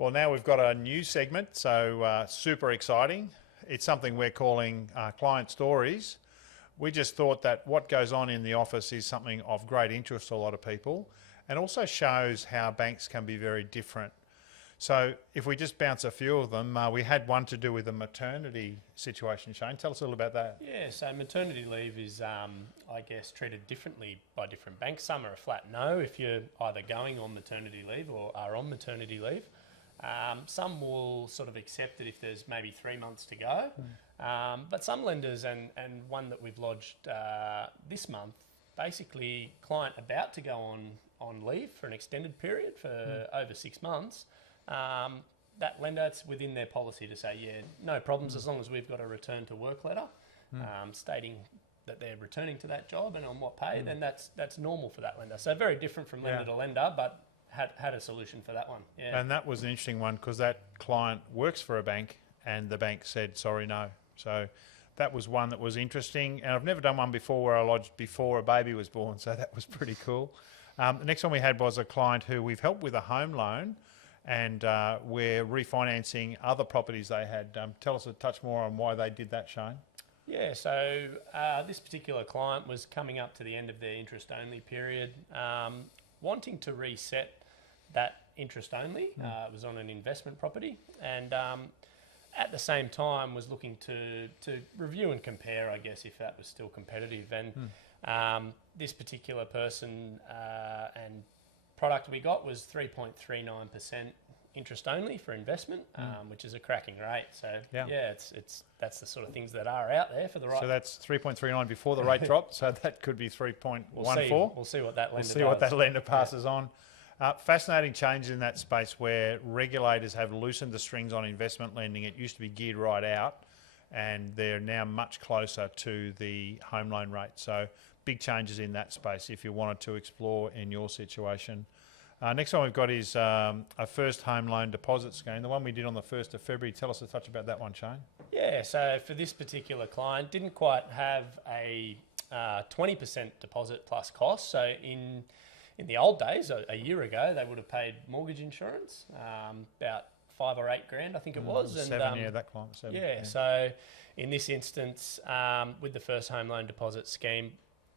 Well, now we've got a new segment, so super exciting. It's something we're calling Client Stories. We just thought that what goes on in the office is something of great interest to a lot of people and also shows how banks can be very different. So if we just bounce a few of them, we had one to do with the maternity situation. Shane, tell us a little about that. Yeah, so maternity leave is, I guess, treated differently by different banks. Some are a flat no if you're either going on maternity leave or are on maternity leave. Some will sort of accept it if there's maybe 3 months to go. But some lenders, and one that we've lodged this month, basically client about to go on leave for an extended period for over 6 months, that lender, it's within their policy to say, yeah, no problems as long as we've got a return to work letter stating that they're returning to that job and on what pay, then that's normal for that lender. So very different from lender to lender, but had a solution for that one. Yeah. And that was an interesting one because that client works for a bank and the bank said, sorry, no. So that was one that was interesting. And I've never done one before where I lodged before a baby was born. So that was pretty cool. The next one we had was a client who we've helped with a home loan and we're refinancing other properties they had. Tell us a touch more on why they did that, Shane. Yeah, so this particular client was coming up to the end of their interest-only period, wanting to reset that interest only. It was on an investment property, and at the same time was looking to review and compare, I guess, if that was still competitive. And this particular person and product we got was 3.39% interest only for investment, which is a cracking rate. So that's the sort of things that are out there for the right. So that's 3.39 before the rate dropped. So that could be 3.14. We'll see what that lender does. What that lender passes on. Fascinating change in that space where regulators have loosened the strings on investment lending. It used to be geared right out, and they're now much closer to the home loan rate. So big changes in that space if you wanted to explore in your situation. Next one we've got is a first home loan deposit scheme, the one we did on the 1st of February. Tell us a touch about that one, Shane. Yeah, so for this particular client, didn't quite have a 20% deposit plus cost. So in the old days, a year ago, they would have paid mortgage insurance, about $5 or $8 grand, I think it was. That client was 7. Yeah, so in this instance, with the first home loan deposit scheme,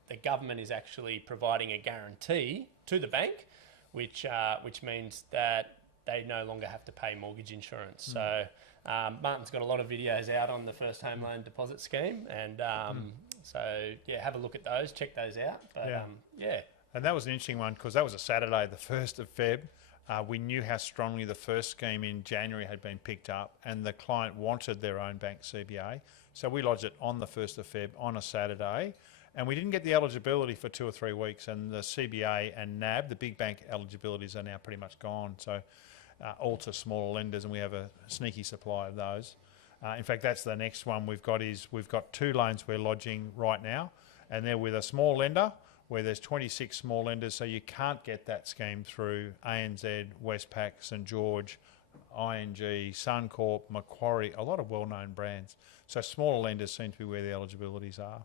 the government is actually providing a guarantee to the bank, which means that they no longer have to pay mortgage insurance. So Martin's got a lot of videos out on the first home loan deposit scheme, and so yeah, have a look at those, check those out. But and that was an interesting one because that was a Saturday, the 1st of Feb. We knew how strongly the first scheme in January had been picked up, and the client wanted their own bank CBA. So we lodged it on the 1st of Feb on a Saturday. And we didn't get the eligibility for 2 or 3 weeks, and the CBA and NAB, the big bank eligibilities, are now pretty much gone. So all to smaller lenders, and we have a sneaky supply of those. In fact, that's the next one we've got is we've got 2 loans we're lodging right now, and they're with a small lender where there's 26 small lenders, so you can't get that scheme through ANZ, Westpac, St George, ING, Suncorp, Macquarie, a lot of well-known brands. So smaller lenders seem to be where the eligibilities are.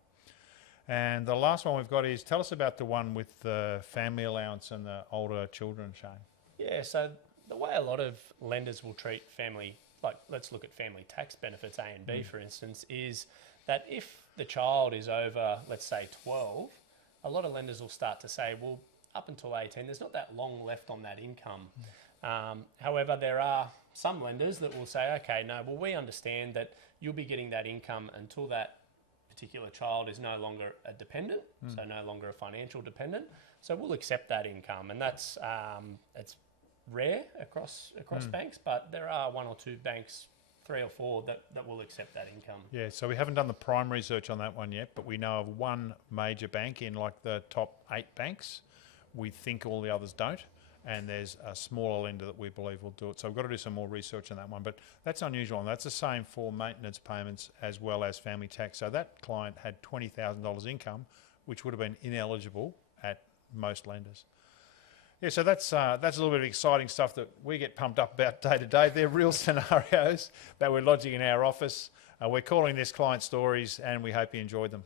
And the last one we've got is, tell us about the one with the family allowance and the older children, Shane. Yeah, so the way a lot of lenders will treat family, like let's look at family tax benefits, A and B for instance, is that if the child is over, let's say 12, a lot of lenders will start to say, well, up until 18, there's not that long left on that income. However, there are some lenders that will say, okay, no, well, we understand that you'll be getting that income until that particular child is no longer a dependent, so no longer a financial dependent. So we'll accept that income, and that's it's rare across banks, but there are 1 or 2 banks, 3 or 4 that will accept that income. Yeah, so we haven't done the prime research on that one yet, but we know of one major bank in like the top 8 banks. We think all the others don't, and there's a smaller lender that we believe will do it. So we've got to do some more research on that one, but that's unusual, and that's the same for maintenance payments as well as family tax. So that client had $20,000 income, which would have been ineligible at most lenders. Yeah, so that's a little bit of exciting stuff that we get pumped up about day to day. They're real scenarios that we're lodging in our office. We're calling this Client Stories, and we hope you enjoyed them.